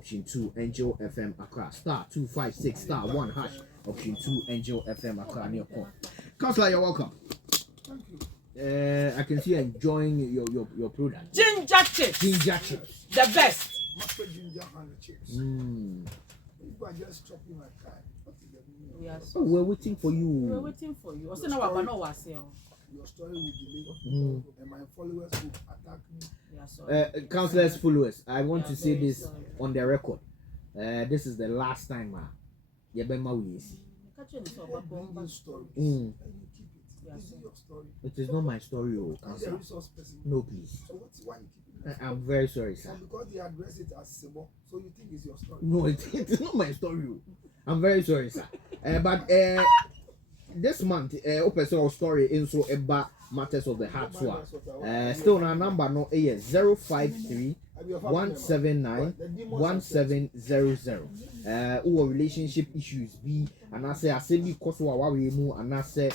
option 2 Angel FM Accra *256*1# option 2 Angel FM Accra near point. Councillor, you're welcome. Thank you. I can see you enjoying your product. Ginger chips. Ginger chips. The best. Mustard ginger and chips. People are just chopping my car. We're waiting for you. We're waiting for you. Also, now I know what's here. Your story will delay, and my followers will attack me. Councillors, followers, I want to say this on the record. This is the last time, It is not my story, Councillor. No, please. So why you keep it? I'm very sorry, sir. Because they address it as Sebo, so you think it's your story? No, it is not my story. I'm very sorry, sir. But this month, open story in so about matters of the heart. Still, our number no is 053 179 1700. Our relationship issues be, and I say because we move, and I say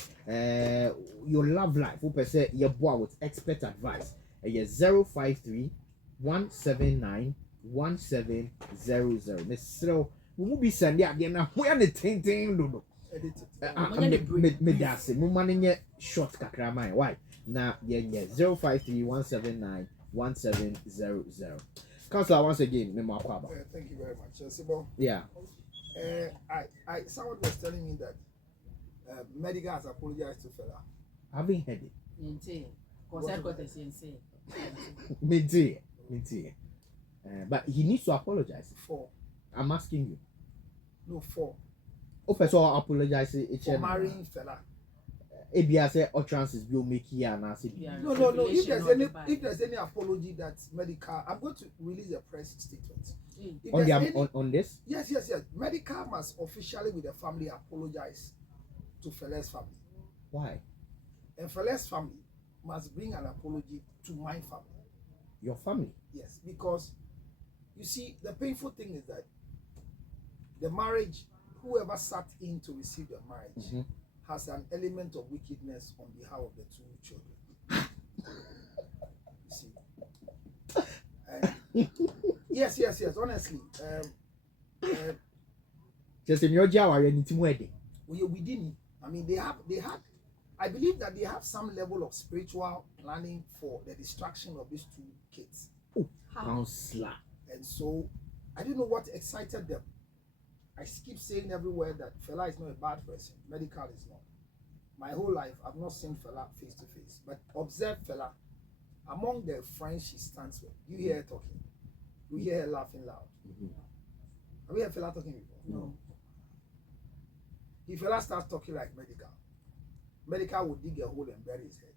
your love life. Open say your boy with expert advice. 053 179 1700. So we will be sending again. We are the thing. Medase mumanenye short kakramai why na 053-179-1700. Councillor, once again thank you very much, Sibo. Yeah. Someone was telling me that Medikal has apologized to Fella. I haven't heard it. But he needs to apologize. For? I'm asking you. No, for. First of all, apologize for marrying Fella. Abia say utterances will make here and I said no. If there's any apology that Medikal, I'm going to release a press statement. On this? Yes. Medikal must officially with the family apologize to Fella's family. Why? And Fella's family must bring an apology to my family. Your family? Yes, because you see, the painful thing is that the marriage, whoever sat in to receive the marriage has an element of wickedness on behalf of the two children. You see, yes. Honestly, just in your job, we didn't. I mean, they had. I believe that they have some level of spiritual planning for the destruction of these two kids. Counselor. And so, I don't know what excited them. I keep saying everywhere that Fella is not a bad person. Medikal is not. My whole life, I've not seen Fella face to face. But observe Fella. Among the friends she stands with, you hear her talking. You hear her laughing loud. Have you heard Fella talking before? No. If Fella starts talking like Medikal will dig a hole and bury his head.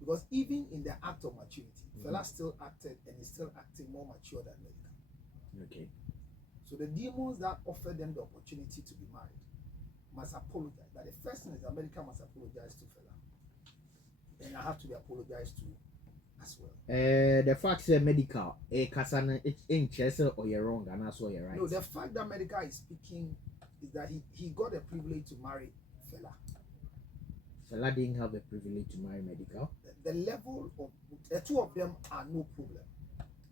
Because even in the act of maturity, Fella still acted and is still acting more mature than Medikal. Okay. So the demons that offered them the opportunity to be married must apologize. But the first thing is that Medikal must apologize to Fella. And I have to be apologized to as well. The fact that Medikal Kasana in Chester or you're wrong and that's what you're right. No, the fact that Medikal is speaking is that he got a privilege to marry Fella. Fella didn't have a privilege to marry Medikal. The level of the two of them are no problem.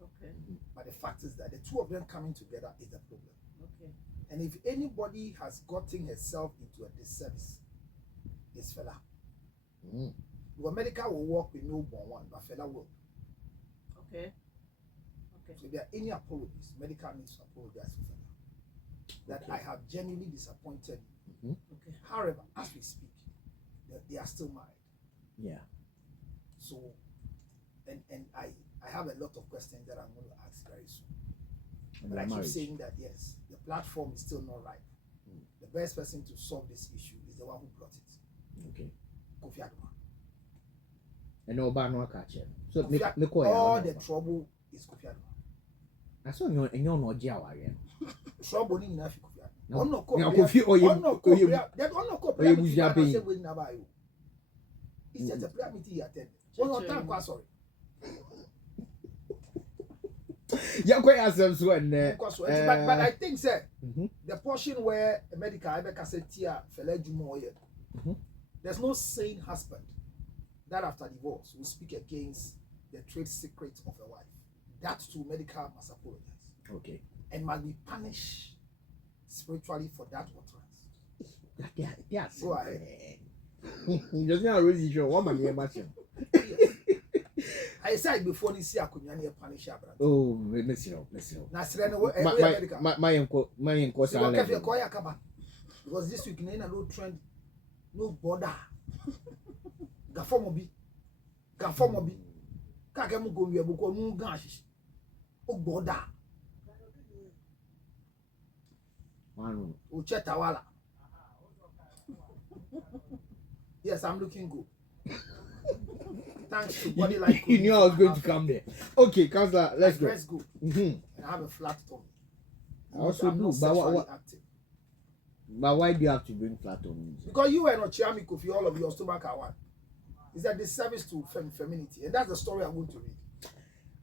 Okay. But the fact is that the two of them coming together is the problem. Okay. And if anybody has gotten herself into a disservice, it's Fella. Because Medikal will work with no born one, but Fella will. Okay. So if there are any apologies, Medikal needs to apologize to Fella. That I have genuinely disappointed you. Okay. However, as we speak, they are still married. Yeah. So, and I have a lot of questions that I'm going to ask very soon. But I keep saying that yes, the platform is still not right. The best person to solve this issue is the one who brought it. Okay. Kofi Adoma. And no catch him. So all the trouble is Kofi Adoma. I saw you and you're not Jawa again. Trouble in Kofi Adoma. It's just a prayer meeting he attended. One time, sorry. Yeah, quite as well. But I think, sir, the portion where Medikal said, there's no sane husband that after divorce will speak against the trade secrets of a wife. that too, Medikal must apologize. Okay. And must be punished spiritually for that utterance. Yes. Go ahead. Just now, really sure. What man, machine? I said before this year, I could not punish Abraham. Oh, miss you. Now, Serena, My uncle, because this week, no trend, no border. Gafomobi. Kakamu go, we have no gash. Oh, border. Uchetawala. Yes, I'm looking good. Thanks to body like you knew I was going to come there. Okay, Counsellor, let's go. Let's go. And I have a flat tummy. I also do, but why do you have to bring flat on me? Because you were not Chiamiko for all of your stomach are one. Is that disservice to femininity? And that's the story I'm going to read.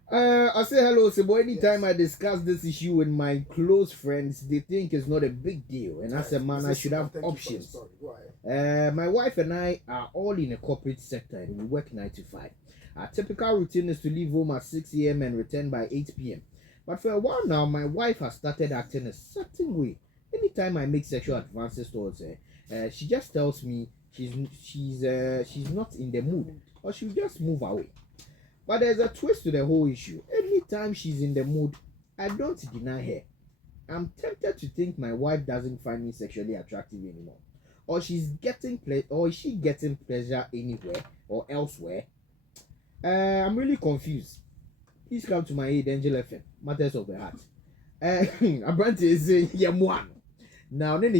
I say hello, Sebo. Anytime I discuss this issue with my close friends, they think it's not a big deal. And as a man, I should have options. My wife and I are all in a corporate sector and we work 9 to 5. Our typical routine is to leave home at 6 a.m. and return by 8 p.m. But for a while now, my wife has started acting a certain way. Anytime I make sexual advances towards her, she just tells me she's not in the mood, or she'll just move away. But there's a twist to the whole issue. Anytime she's in the mood, I don't deny her. I'm tempted to think my wife doesn't find me sexually attractive anymore, or is she getting pleasure anywhere or elsewhere. I'm really confused. Please come to my aid, Angel FM, Matters of the Heart. Abrante is saying, yeah, one. Now, then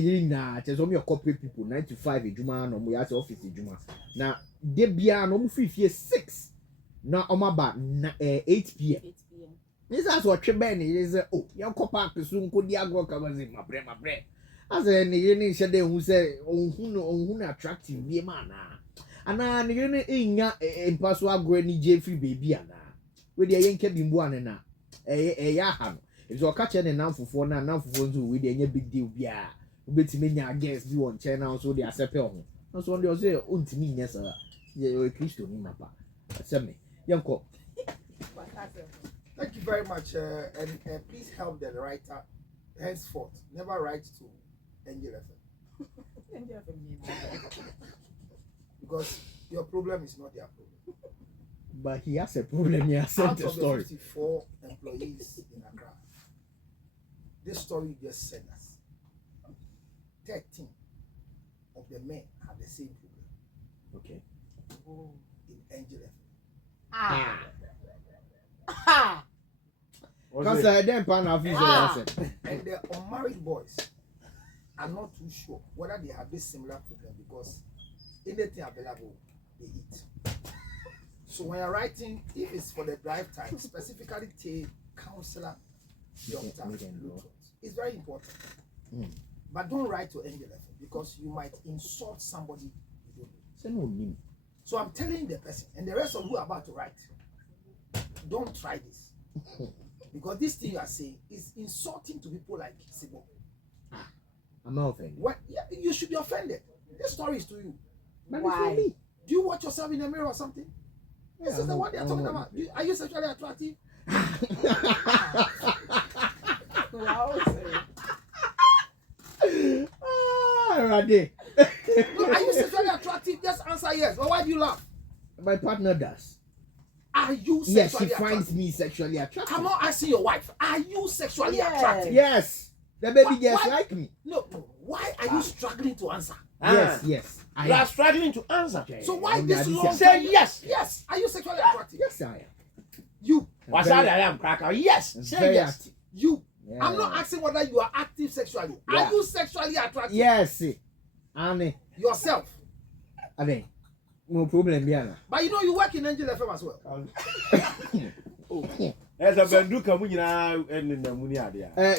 there's only corporate people 9 to 5 ejuma no mo office ejuma. Now, they be no free 6. Now, about 8 p.m. This is what Trebeni is. Oh, your copac soon could diago covers in my bread. As a Nigerian said, who say, oh, who attractive be man. And I in Pasua Granny Jeffrey baby. Anna, with the Yankee Bimbuana. Yahan. If you're catching a now for now for phones with any big deal, yeah. Bet me, I guess you on channel so they are separated. No, so they say, me, yes, sir. You're a Christian, Papa. Send me. Yanko. Thank you very much. And please help the writer henceforth. Never write to Angel FM. Because your problem is not their problem. But he has a problem. He has sent a story. 54 employees in Accra. This story just said us. 13 of the men have the same problem. Okay. In Angel FM. Because I didn't pan off his and the unmarried boys are not too sure whether they have this similar problem because anything available they eat. So when you're writing, if it's for the drive time, specifically take Counsellor Lutterodt. It's very important. But don't write to Angel FM because you might insult somebody you don't know. So I'm telling the person and the rest of who are about to write, don't try this. Because this thing you are saying is insulting to people like Sibo. I'm not offended. What? Yeah, you should be offended. This story is to you. But why? Do you watch yourself in the mirror or something? This is the one they are talking about. Are you sexually attractive? Ready. Look, are you sexually attractive? Just answer yes. But why do you laugh? My partner does. Are you sexually yes, she attractive? finds me sexually attractive. I'm not asking your wife. Are you sexually attractive? Yes. The baby just like me. No. Why are you struggling to answer? Yes. You are struggling to answer. Okay. So why this long say yes? Yes. Are you sexually attractive? Yes, I am. You. What's that I am, cracker? Yes. Say yes. Active. You. Yeah. I'm not asking whether you are active sexually. Yeah. Are you sexually attractive? Yes. Annie. Yourself. Annie. No problem, Biana. But you know you work in Angel FM as well. As a banduka munina and in the munia.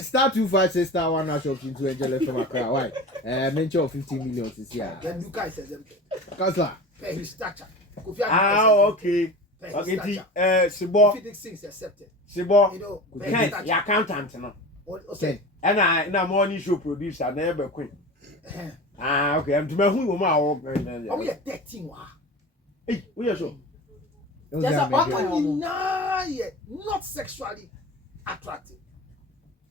Star 256 star 1 hash option to Angel from Accra. Why? Mention of 15 million this year. Banduka is exempted. Counsellor. Pay his stature. Okay. Okay. Sibo. Things accepted. Sibo. You know, Ken, your accountant, no. Okay. And I morning show producer, never quit. Okay. I'm to my home. I'm here 13. Hey, we are so. Just a Ɔmo one not sexually attractive.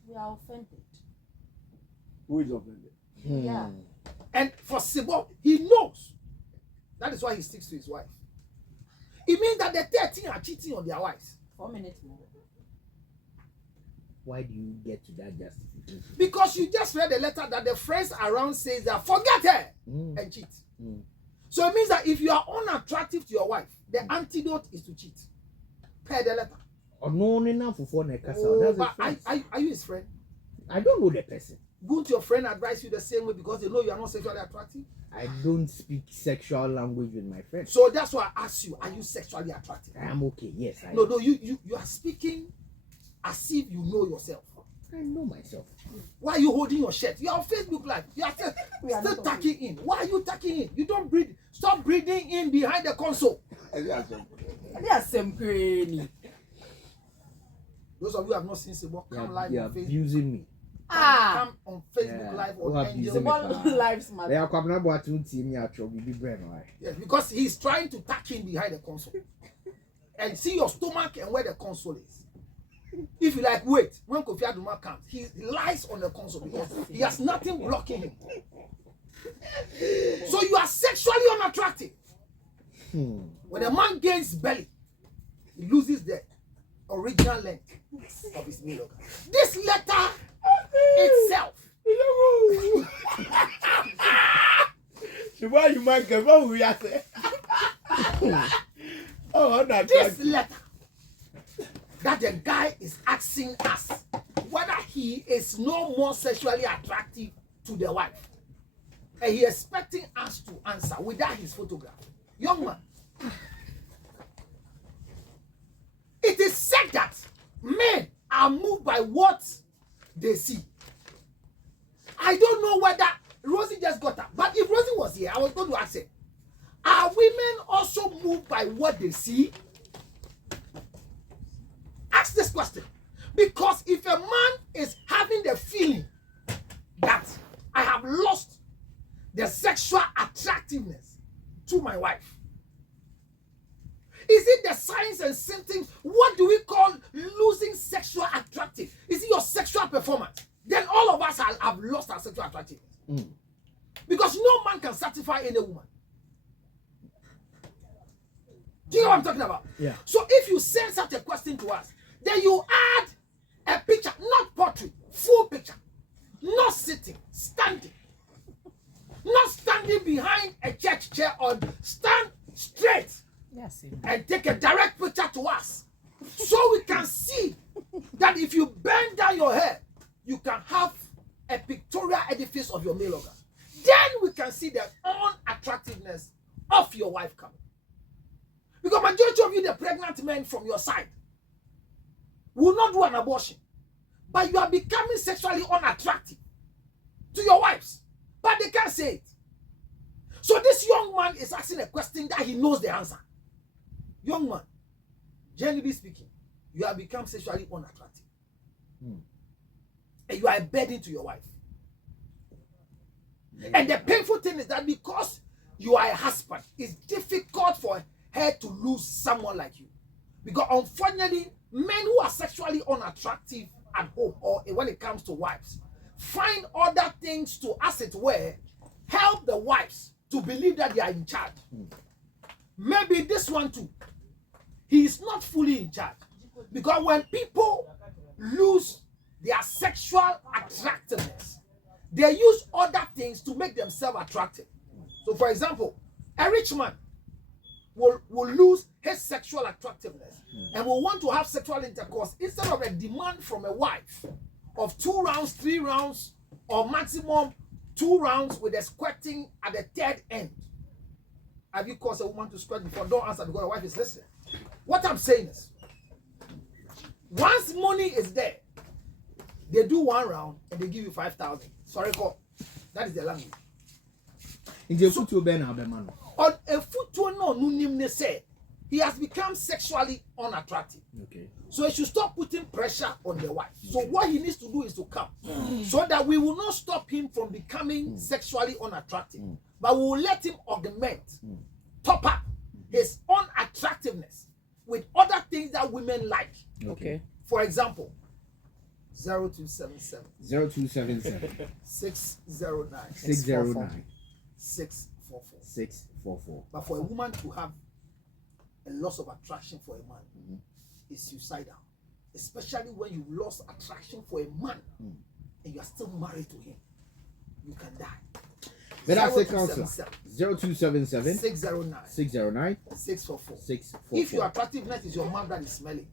We are offended. Who is offended? Yeah. And for Sibo, he knows. That is why he sticks to his wife. It means that the 13 are cheating on their wives. 4 minutes more. Why do you get to that justification? Because you just read the letter that the friends around says that forget her and cheat. So it means that if you are unattractive to your wife, the antidote is to cheat. Per the letter. No, enough for That's But are you his friend? I don't know the person. Won't your friend advise you the same way because they know you are not sexually attractive? I don't speak sexual language with my friends. So that's why I ask you, are you sexually attractive? I am okay, yes. No, you are speaking as if you know yourself. I know myself. Why are you holding your shirt? You are on Facebook Live. You are still tucking in. Why are you tucking in? You don't breathe. Stop breathing in behind the console. They are same crazy. Those of you who have not seen Sibo, come live You are on Facebook. abusing me. Come on Facebook Live You or are Angel. abusing me. One lives matter. They are coming up with two team here, be brain, right? Yes, because he's trying to tuck in behind the console and see your stomach and where the console is. If you like, wait, when Kofi Aduma comes, he lies on the console because he has nothing blocking him. So you are sexually unattractive. When a man gains belly, he loses the original length of his male organ. This letter itself. Why you might get wrong with that? Oh, not This letter that the guy is asking us whether he is no more sexually attractive to the wife. And he expecting us to answer without his photograph. Young man, it is said that men are moved by what they see. I don't know whether Rosie just got up, but if Rosie was here, I was going to ask her, are women also moved by what they see? Ask this question. Because if a man is having the feeling that I have lost the sexual attractiveness to my wife, is it the signs and symptoms? What do we call losing sexual attractiveness? Is it your sexual performance? Then all of us have lost our sexual attractiveness. Because no man can satisfy any woman. Do you know what I'm talking about? Yeah. So if you send such a question to us, then you add a picture, not portrait, full picture. Not sitting, standing. Not standing behind a church chair or stand straight. Yes. And take a direct picture to us so we can see that if you bend down your head, you can have a pictorial edifice of your male organ. Then we can see the unattractiveness of your wife coming. Because majority of you, the pregnant men from your side, will not do an abortion. But you are becoming sexually unattractive to your wives. But they can't say it. So this young man is asking a question that he knows the answer. Young man, generally speaking, you have become sexually unattractive. And you are a burden to your wife. And the painful thing is that because you are a husband, it's difficult for her to lose someone like you. Because unfortunately, men who are sexually unattractive at home or when it comes to wives, find other things to, as it were, help the wives to believe that they are in charge. Maybe this one too. He is not fully in charge. Because when people lose their sexual attractiveness, they use other things to make themselves attractive. So for example, a rich man will lose his sexual attractiveness and will want to have sexual intercourse instead of a demand from a wife of 2 rounds, 3 rounds, or maximum 2 rounds with a squirting at the third end. Have you caused a woman to squirt before? Don't answer because your wife is listening. What I'm saying is, once money is there, they do 1 round and they give you 5,000. Sorry, call. That is the language. In the foot ben man. On a foot no say he has become sexually unattractive. Okay. So he should stop putting pressure on the wife. So what he needs to do is to come, so that we will not stop him from becoming sexually unattractive, but we will let him augment, top up his unattractiveness with other things that women like. Okay. For example, 0277 0277 609 609 644. 644. But for a woman to have a loss of attraction for a man is suicidal, especially when you lost attraction for a man and you are still married to him. You can die. Medikal Counsellor 0277 609 609 644. 644. If your attractiveness is your man that is smelling,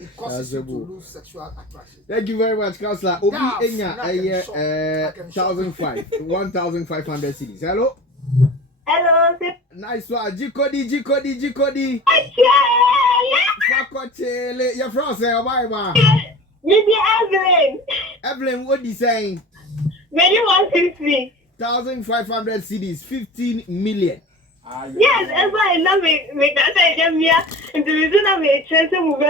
it causes you to lose sexual attraction. Thank you very much, Counsellor. Obi Now, Enya, I can shock. 1,500 cities. Hello. Hello, Nice one. G-Cody. Fakotele. Your friend say, bye bye. Maybe Evelyn. Evelyn, what you saying? Maybe 160. 1,500 cities, 15 million. Yes, that's why I love it. Make that idea. And the reason I'm a chance to move